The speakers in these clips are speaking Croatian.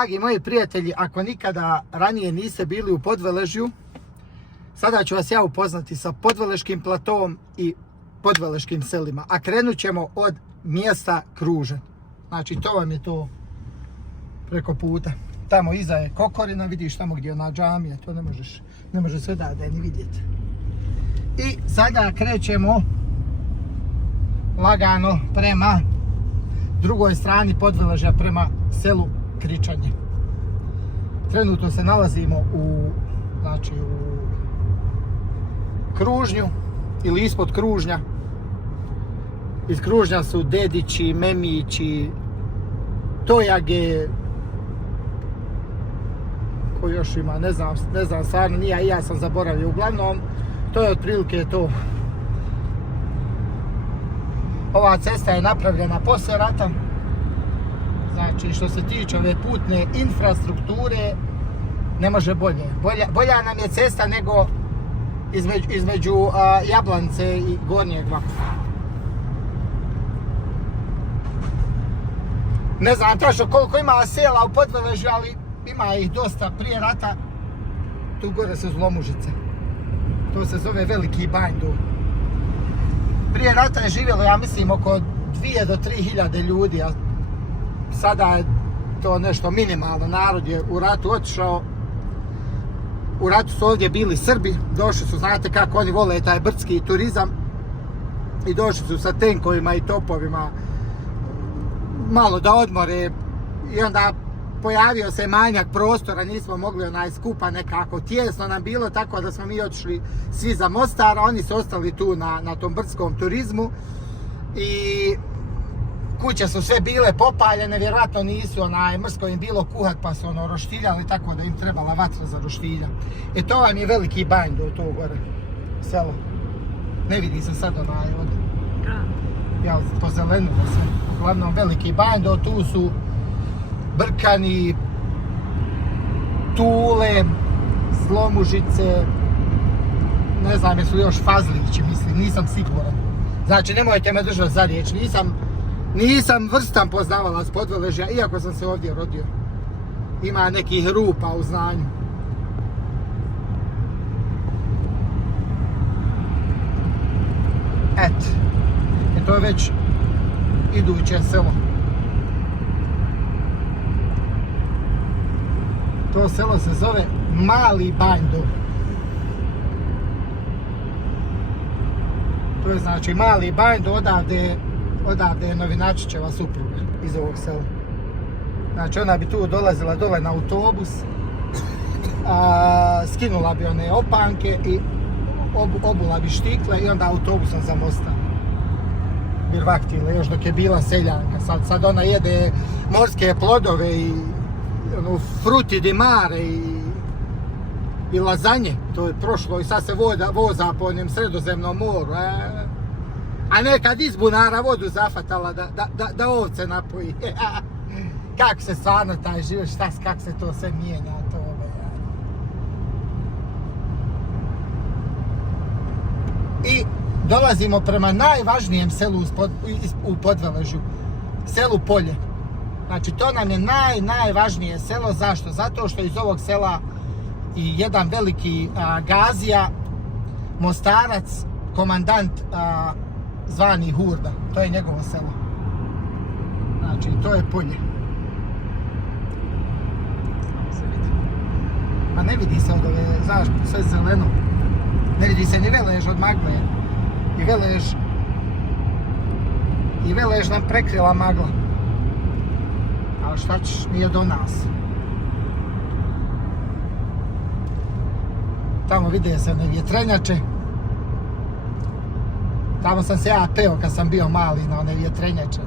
Dragi moji prijatelji, ako nikada ranije niste bili u Podveležju, sada ću vas ja upoznati sa Podveleškim platoom i Podveleškim selima. A krenut ćemo od mjesta Kružen. Znači to vam je to preko puta. Tamo iza je Kokorina, vidiš tamo gdje je ona džamija, to ne može sve da je ni vidjeti. I sada krećemo lagano prema drugoj strani Podveležja, prema selu Kričanje. Trenutno se nalazimo u Kružnju ili ispod Kružnja. Iz Kružnja su Dedići, Memići, Tojage, ko još ima, ne znam stvarno, ja sam zaboravio. Uglavnom, to je otprilike to. Ova cesta je napravljena poslije rata. Znači, što se tiče ove putne infrastrukture, ne može bolje. Bolja nam je cesta nego između Jablance i Gornjeg Vakufa. Ne znam točno koliko ima sela u Podveležju, ali ima ih dosta. Prije rata tu gore su Zlomužice. To se zove Veliki Banj. Prije rata je živjelo, ja mislim, oko 2 do 3 hiljade ljudi, a sada je to nešto minimalno. Narod je u ratu otišao. U ratu su ovdje bili Srbi, došli su, znate kako oni vole taj brdski turizam, i došli su sa tenkovima i topovima malo da odmore, i onda pojavio se manjak prostora, nismo mogli skupa, nekako tijesno nam bilo, tako da smo mi otišli svi za Mostar, a oni su ostali tu na tom brdskom turizmu. I kuće su sve bile popaljene, vjerojatno nisu mrsko im bilo kuhat, pa su roštiljali, tako da im trebala vatra za roštilja. E to vam je Veliki Banj, do to gore selo. Ne vidi se sad ovdje. Ja pozelenilo se. Uglavnom Veliki Banj, tu su Brkani, Tule, Zlomužice, ne znam jesu li još Fazlići, mislim, nisam siguran. Znači, nemojte me držati za riječ, nisam vrstan poznavalac Podveležja, iako sam se ovdje rodio. Ima nekih rupa u znanju. Eto, i to je već iduće selo. To selo se zove Mali Banj. To je znači Mali Banj, odavde je Novinačićeva supruga iz ovog sela. Znači ona bi tu dolazila dole na autobus, skinula bi one opanke i obula bi štikle i onda autobusom za Mostar. Birvaktile, još dok je bila seljanka. Sad ona jede morske plodove i fruti di mare i lazanje. To je prošlo i sad se voza po onim Sredozemnom moru. A nekad iz bunara vodu zafatala da ovce napoji. Kako se stvarno taj život, kako se to sve mijenja. I dolazimo prema najvažnijem selu u Podveležju, selu Polje. Znači to nam je najvažnije selo. Zašto? Zato što iz ovog sela i jedan veliki gazija, Mostarac, komandant zvani Hurda. To je njegovo selo. Znači to je Polje. Ma ne vidi se od ove, znaš, sve zeleno. Ne vidi se ni Velež od magle. I Velež nam prekrila magla. Ali šta ćeš, nije do nas. Tamo vide se one vjetrenjače. Tamo sam se ja peo kad sam bio mali na one vjetrenjače.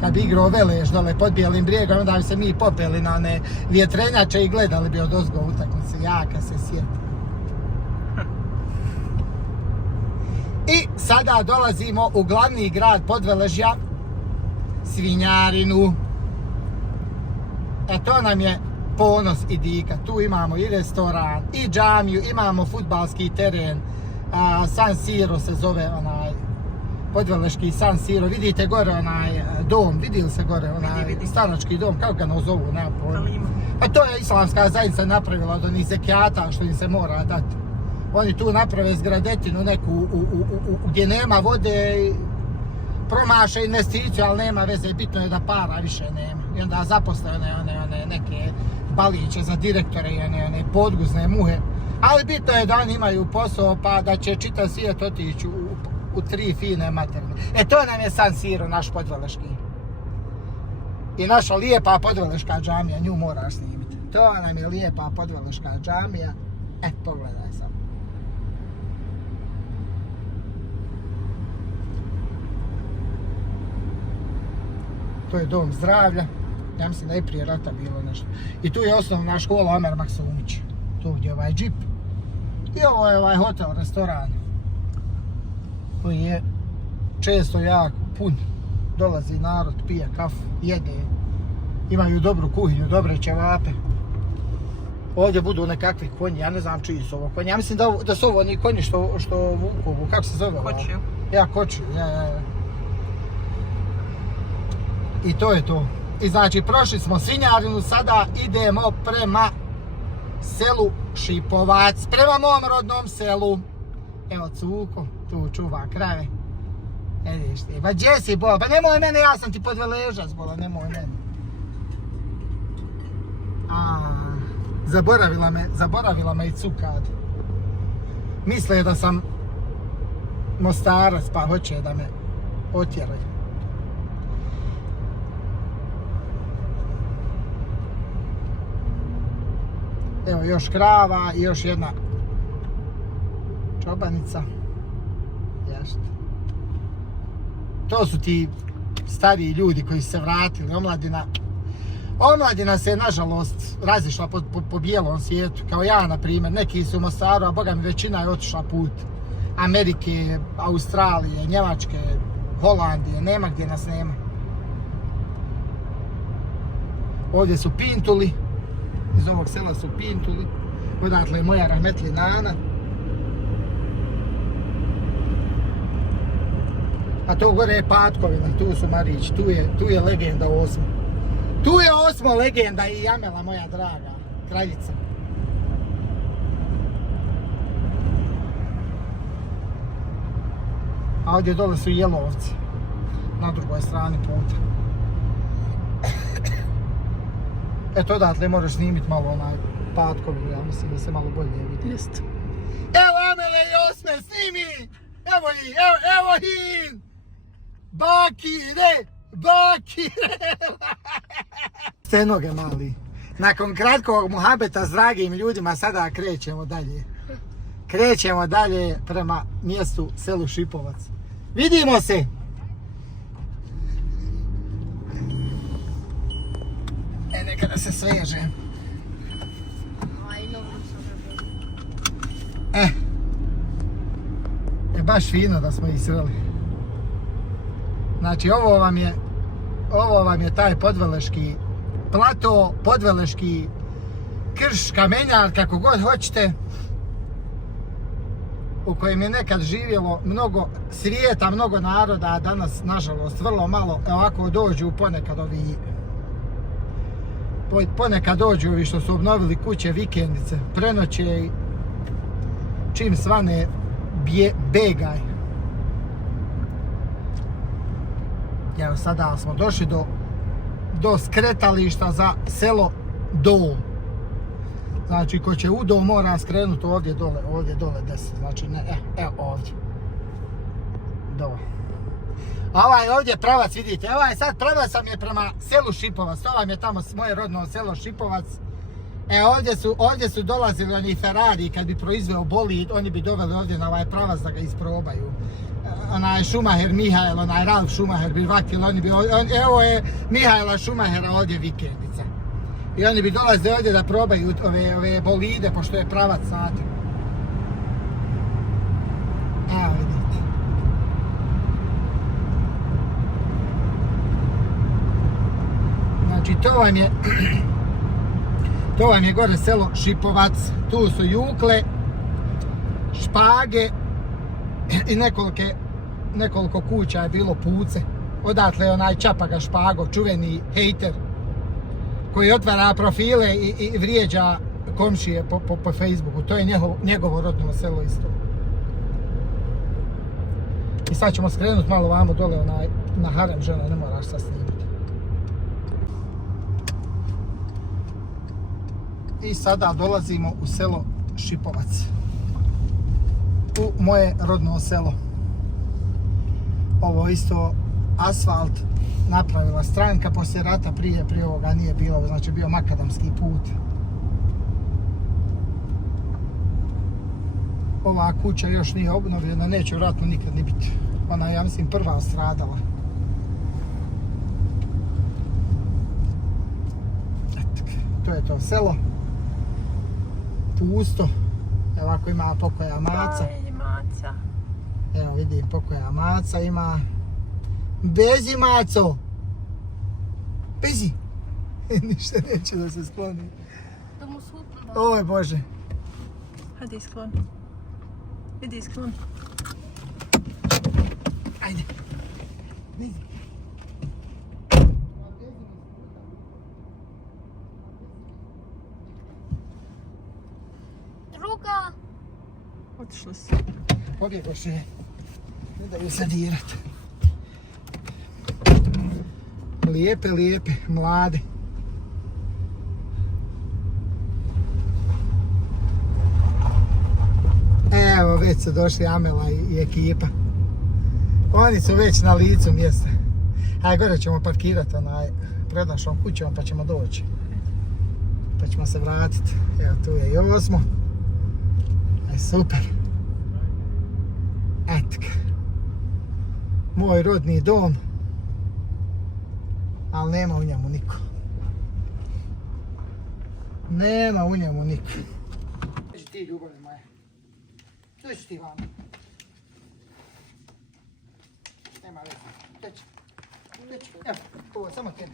Kad bi igrao Velež dole pod Bijelim brijegom, onda bi se mi popeli na one vjetrenjače i gledali bi odozgo utakmice. Ja kad se sjetim. I sada dolazimo u glavni grad Podveležja, Svinjarinu. To nam je ponos i dika. Tu imamo i restoran, i džamiju, imamo fudbalski teren. San Siro se zove Podveleški San Siro, vidite gore onaj dom, vidjeli se gore onaj starački dom, kako ga nazovu, nema pojma. Pa to je islamska zajednica napravila od onih zekijata što im se mora dati. Oni tu naprave zgradetinu neku gdje nema vode, promaše investiciju, ali nema veze, bitno je da para više nema. I onda zaposle one neke baliće za direktore i one podguzne muhe. Ali bitno je da oni imaju posao, pa da će čitav svijet otići u 3 fine materne. To nam je San Siro, naš podveleški. I naša lijepa podveleška džamija, nju moraš snimiti. To nam je lijepa podveleška džamija. Pogledaj samo. To je dom zdravlja. Ja mislim da je prije rata bilo nešto. I tu je osnovna škola Omer Maksumić. Tu gdje je ovaj džip. I ovo je ovaj hotel, restoran. Koji je često jako pun. Dolazi narod, pije kafu, jede. Imaju dobru kuhinju, dobre ćevape. Ovdje budu nekakvi konji, ja ne znam čiji su ovo konji. Ja mislim da su ovo oni konji što vuku, kako se zove ovo? Kočiju. Ja, kočiju, ja. I to je to. I znači prošli smo Svinjarinu, sada idemo prema selu Šipovac, prema mom rodnom selu. Evo Cuko, tu čuva krave. Vidiš ti, ba gdje si bola? Pa nemoj mene, ja sam ti podveležac bola, nemoj mene. Zaboravila me i Cukad. Misle da sam Mostarac, pa hoće da me otjeraju. Evo još krava i još jedna čobanica. Jeste. To su ti stariji ljudi koji su se vratili, omladina se nažalost razišla po bijelom svijetu, kao ja na primjer, neki su u Mostaru, a boga mi većina je otišla put Amerike, Australije, Njemačke, Holandije, nema gdje nas nema. Ovdje su Pintuli, iz ovog sela su Pintuli, odatle je moja rahmetli nana. A to gore je Patkovina, tu su Marić, tu je legenda Osmo. Tu je Osmo legenda i Jamela moja draga, kraljica. A ovdje dole su Jelovci, na drugoj strani puta. Eto odatle moraš snimiti malo onaj Patkovinu, ja mislim da se malo bolje vidi. Jeste. Evo Amele i Osme, snimi! Evo ih! Bakire! Ste noge mali. Nakon kratkog muhabeta s dragim ljudima sada krećemo dalje prema mjestu selu Šipovac. Vidimo se! Nekada se sveže. Baš fino da smo ih sreli. Znači ovo vam je taj podveleški plato, podveleški krš, kamenjar, kako god hoćete, u kojem je nekad živjelo mnogo svijeta, mnogo naroda, a danas nažalost vrlo malo. Ovako dođu ponekad dođu ovi što su obnovili kuće, vikendice, prenoće i čim svane begaj. Evo sada smo došli do skretališta za selo Dom. Znači ko će u Dom mora skrenuti ovdje dole desno, znači ne, evo ovdje. Dole. A ovaj ovdje pravac vidite, ovaj sad pravac vam je prema selu Šipovac, to vam je tamo moje rodno selo Šipovac. Ovdje su dolazili oni Ferrari, kad bi proizveo bolid, oni bi doveli ovdje na ovaj pravac da ga isprobaju. Onaj Schumacher Mihael, onaj Ralf Schumacher bi vakil, evo je Mihaela Schumachera ovdje vikendica. I oni bi dolazili ovdje da probaju ove bolide, pošto je pravac, znate. Evo vidite. Znači to vam je gore selo Šipovac, tu su Jukle, Špage i nekolike nekoliko kuća je bilo puce. Odatle je onaj Čapaga Špago, čuveni hejter, koji otvara profile i vrijeđa komšije po Facebooku. To je njegovo rodno selo isto. I sad ćemo skrenuti malo vamo dole na harem, žena, ne moraš sad snimiti. I sada dolazimo u selo Šipovac. U moje rodno selo. Ovo isto asfalt napravila stranka poslije rata, prije ovoga nije bilo, znači bio makadamski put. Ova kuća još nije obnovljena, neće vjerojatno nikad ni biti. Ona je, ja mislim, prva stradala. Eto, to je to selo. Pusto. Evo ako ima pokoja maca. Evo vidim pokoja maca ima. Bezi maco! Bezi! Ništa neće da se skloni. Da mu slupno. Oj Bože. Hajde iskloni. Idi iskloni. Ajde. Vidi. Druga! Otišli su. Pobjegoše. Ne daju se dirat. Lijepe, mlade. Evo, već su došli Amela i ekipa. Oni su već na licu mjesta. Ajde, gore ćemo parkirati pred našom kućom pa ćemo doći. Pa ćemo se vratiti. Evo, tu je i Osmo. Super. Eto. Moj rodni dom. Ali nema u njemu niko. Nema u njemu niko. Dođi ti, ljubavi moja. Dođi ti vam. Nema veze. Dođi. Evo, ovo samo tebe.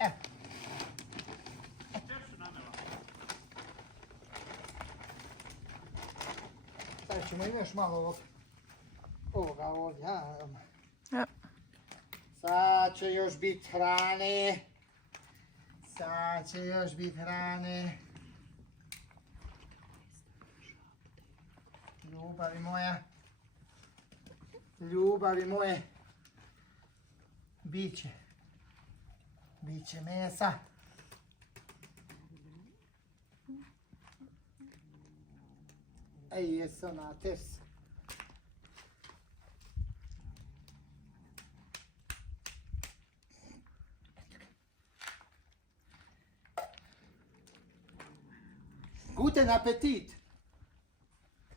Evo. Sad ćemo im još malo ovoga ovdje. Ja. Sad će još biti hrane. Ljubavi moje. Biće mesa. Ej, jesu na ters. Guten Appetit!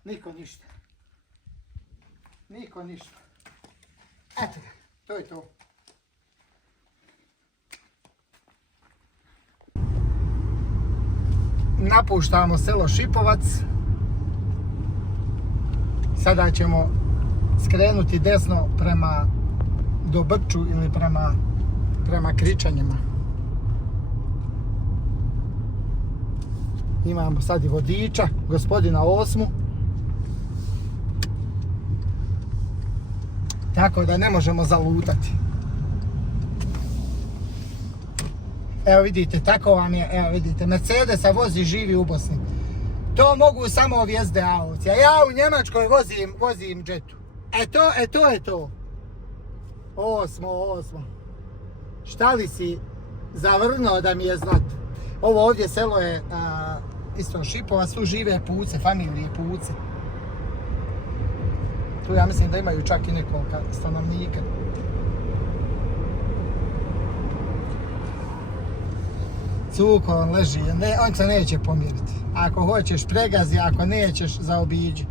Niko ništa. Eto ga, to je to. Napuštamo selo Šipovac. Sada ćemo skrenuti desno prema Dobrču ili prema Kričanjima. Imamo sad i vodiča, gospodina Osmu. Tako da ne možemo zalutati. Evo vidite, tako vam je, evo vidite, Mercedesa vozi živi u Bosni. To mogu samo ovi SDA-ovci, a ja u Njemačkoj vozim džetu. To je to. Osmo. Šta li si zavrnuo da mi je znati? Ovo ovdje selo je isto Šipovac, tu žive Puce, familije Puce. Tu ja mislim da imaju čak i nekoliko stanovnika. Cuko on leži, on se neće pomiriti. Ako hoćeš pregazi, ako nećeš zaobiđi.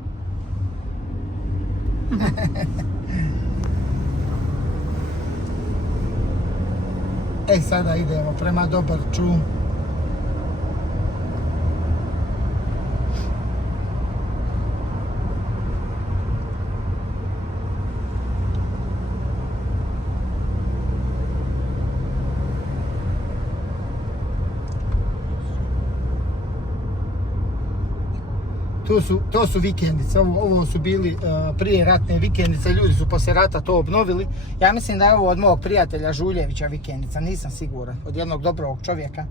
Sada idemo prema Dobrču. To su vikendice, ovo su bili prije ratne vikendice, ljudi su poslije rata to obnovili. Ja mislim da je ovo od mog prijatelja Žuljevića vikendica, nisam siguran, od jednog dobrog čovjeka.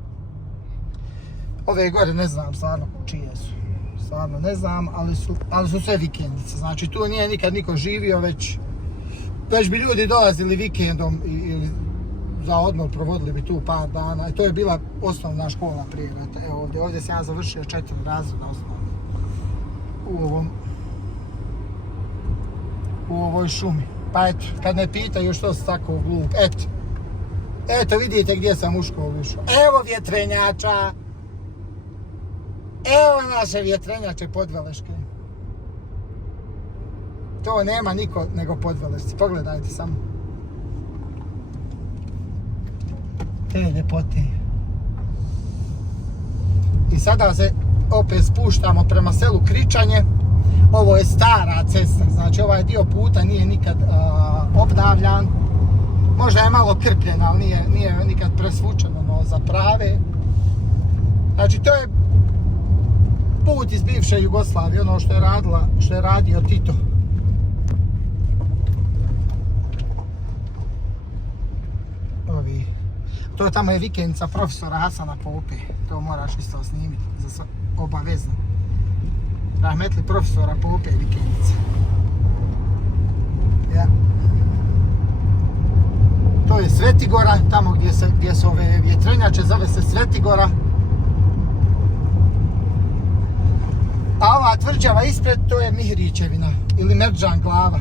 Ove gore ne znam stvarno čije su, stvarno ne znam, ali su sve vikendice. Znači tu nije nikad niko živio, već bi ljudi dolazili vikendom ili za odmor provodili bi tu par dana. I to je bila osnovna škola prije rata. Evo ovdje sam ja završio 4 razreda osnovne. U ovoj šumi. Pa eto, kad me pitaju što si tako glup, eto vidite gdje sam u školu išao. Evo vjetrenjača. Evo naše vjetrenjače podveleške. To nema niko nego podvelešci. Pogledajte samo. Te ljepote. I sada se opet spuštamo prema selu Kričanje. Ovo je stara cesta, znači ovaj dio puta nije nikad obnavljan. Možda je malo krpljen, ali nije nikad presvučeno za prave. Znači to je put iz bivše Jugoslavije, ono što je radio Tito. To tamo je vikendica profesora Hasana Pope, to moraš isto snimiti, obavezno. Rahmetli profesora Pope vikendica. Ja. To je Svetigora, tamo gdje su ove vjetrenjače, zove se Svetigora. A ova tvrđava ispred, to je Mihrićevina ili Merdžan glava.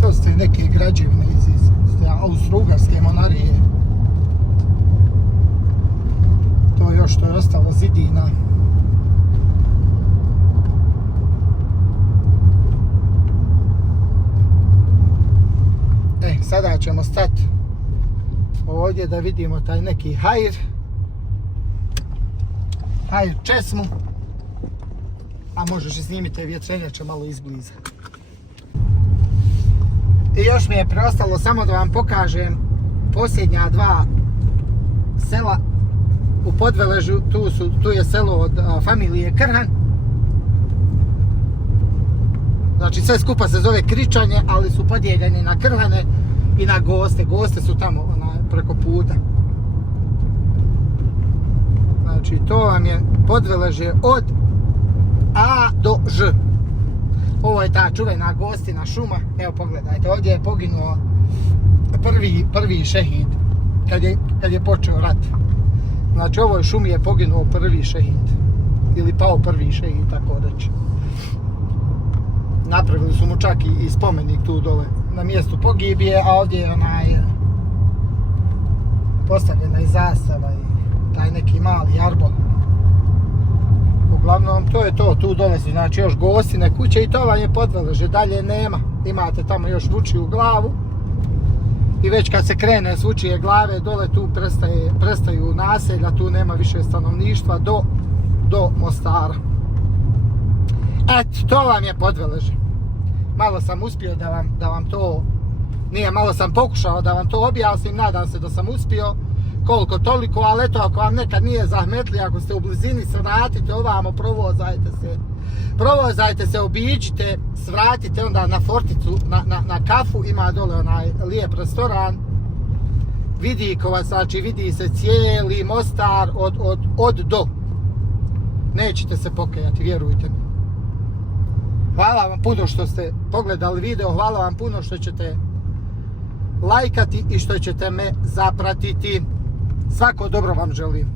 To su neke građevine iz Austro-Ugarske monarhije. To još što je ostalo zidina. Sada ćemo stati ovdje da vidimo taj neki hajr česmu. A možeš i snimiti vjetrenjače malo izbliza. I još mi je preostalo samo da vam pokažem posljednja dva sela u Podveležu. Tu je selo od familije Krhan. Znači sve skupa se zove Kričanje, ali su podijeljeni na Krhane i na Goste. Goste su tamo preko puta. Znači to vam je Podveleže od A do Ž. Ovo je ta čuvena Gostina šuma. Evo pogledajte, ovdje je poginuo prvi šehid kad je počeo rat. Znači u ovoj šumi je poginuo prvi šehid. Ili pao prvi šehid, tako reći. Napravili su mu čak i spomenik tu dole na mjestu pogibije, a ovdje je postavljena i zastava i taj neki mali arbol. Uglavnom to je to, tu dole su znači još Gostine kuće i to vam je Podveleže, dalje nema. Imate tamo još Vučiju glavu i već kad se krene s Vučije glave dole tu prestaju naselja, tu nema više stanovništva do Mostara. Eto, to vam je Podveleže. Malo sam uspio da vam to, malo sam pokušao da vam to objasnim, nadam se da sam uspio koliko toliko, ali eto ako vam nekad nije zahmetli, ako ste u blizini svratite ovamo, provozajte se, obiđite, svratite onda na Forticu, na kafu, ima dole onaj lijep restoran, Vidikovac, znači vidi se cijeli Mostar od do. Nećete se pokajati, vjerujte mi. Hvala vam puno što ste pogledali video, hvala vam puno što ćete lajkati i što ćete me zapratiti. Svako dobro vam želim.